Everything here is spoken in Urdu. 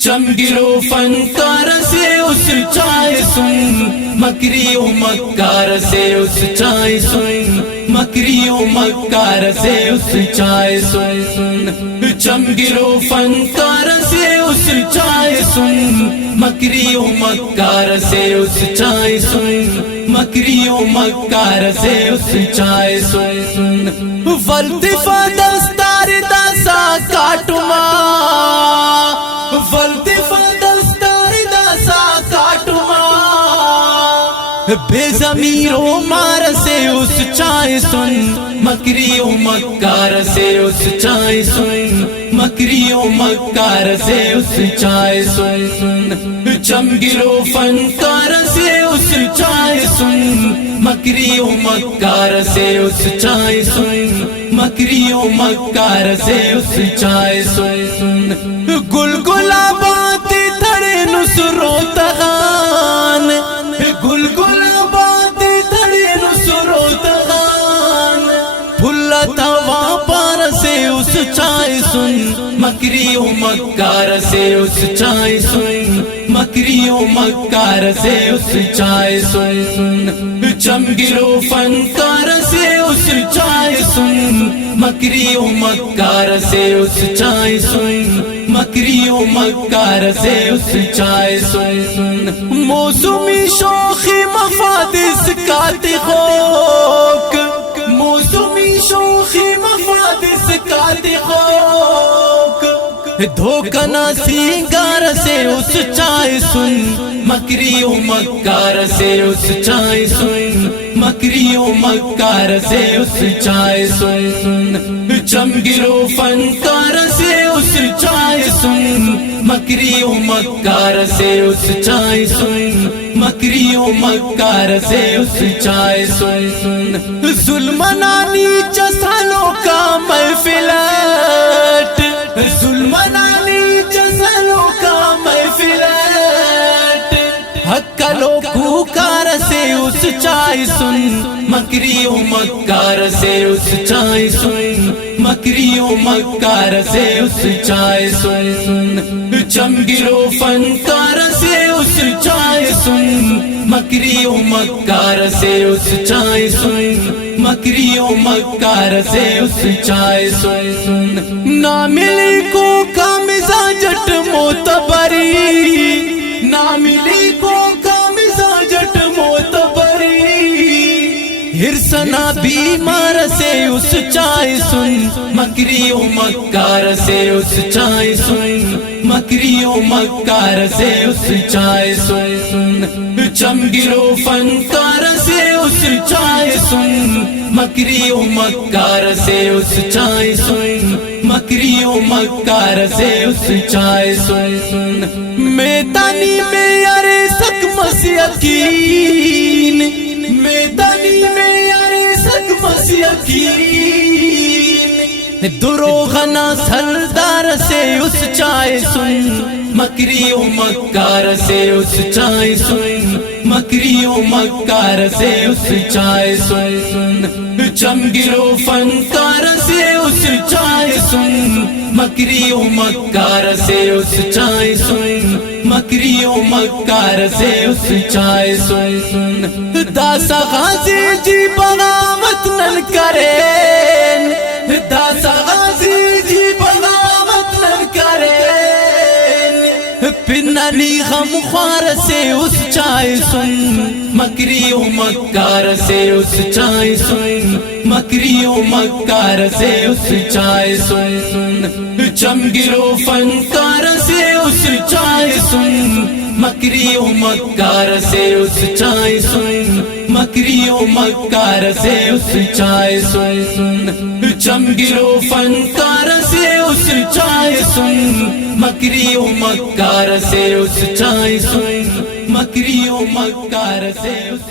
چمگیرو فنکار سے اس چائے سن، مکریو مکار سے اس چائے سن، مکریو مکار سے اس چائے سن، چمگیرو فنکار سے اس چائے سن، مکریو مکار سے اس چائے سن، مکریو مکار سے اس چائے سن، ولطفہ دستار داسا کاٹما، ولطفہ دستار داسا کاٹما، بے ضمیرو مار سے اس چائے سن، مکریو مکار سے اس چائے سن، مکریو مکار سے اس چائے سن، چمگیرو فنکار سے اس چائے سن، مکریو مکار سے اس چائے سن، مکریو مکار سے اس چائے سن، گلگلابات تھڑے نسرو تغان، گلگلابات تھڑے نسرو تغان، پھلا توا پار سے اس چائے سن، مکریو مکار سے اس چائے سن، مکریو مکار سے اس چائے سن، چمگیرو فنکار سے اس چائے سن، مکریو مکار سے اس چائے سن، مکریو مکار سے اس چائے سن، موسمی شوخی مفادس کاتے خوک، موسمی شوخی مفادس کاتے خوک، دھوکنا سینگار سے اس چائے سن، مکریو مکار سے اس چائے سن، مکریو مکار سے اس چائے سن، چمگیرو فنکار سے اس چائے سن، مکریو مکار سے اس چائے سن، مکریو مکار سے اس چائے سن، ظلمنانی چسالوں کا محفلٹ، ظلمنانی چسالوں کا محفلٹ، حکلو پھوکار سے اس چائے سن، مکریو مکار سے اس چائے سن، مکریو مکار سے اس چائے سن، چمگیرو فنکار سے اس چائے سن، مکریو مکار سے اس چائے سن، مکریو مکار سے اس چائے سن، ناملی کو کا مزاجٹ معتبری، ناملی کو کا مزاجٹ معتبری، ہرسنا بیمار سے اس چائے سن، مکریو مکار سے اس چائے سن، مکریو مکار سے اس چائے سن، چمگیرو فنکار سے اس چائے سن، مکریو مکار سے اس چائے سن، مکریو مکار سے اس چائے سن، میدانی میں ارے سک مسیقین، میدانی میں ارے سک مسیقین، دروغنا سردار سے اس چائے سن، مکریو مکار سے اس چائے سن، مکریو مکار سے اس چائے سن، چمگیرو فنکار سے اس چائے سن، مکریو مکار سے اس چائے سن، مکریو مکار سے اس چائے سن، داسا غازی جی بغاوت نن کرین، داسا غازی جی بغاوت نن کرین، پنانی غم خوار سے اس چائے سن، مکریو مکار سے اس چائے سن، مکریو مکار سے اس چائے سن، چمگیرو فنکار سے اس چائے سن، مکریو مکار سے اس چائے سن، مکریو مکار سے اس چائے سن، چمگیرو فنکار سے اس چائے سن، مکریو مکار سے اس چائے سن، مکریو مکار سے اس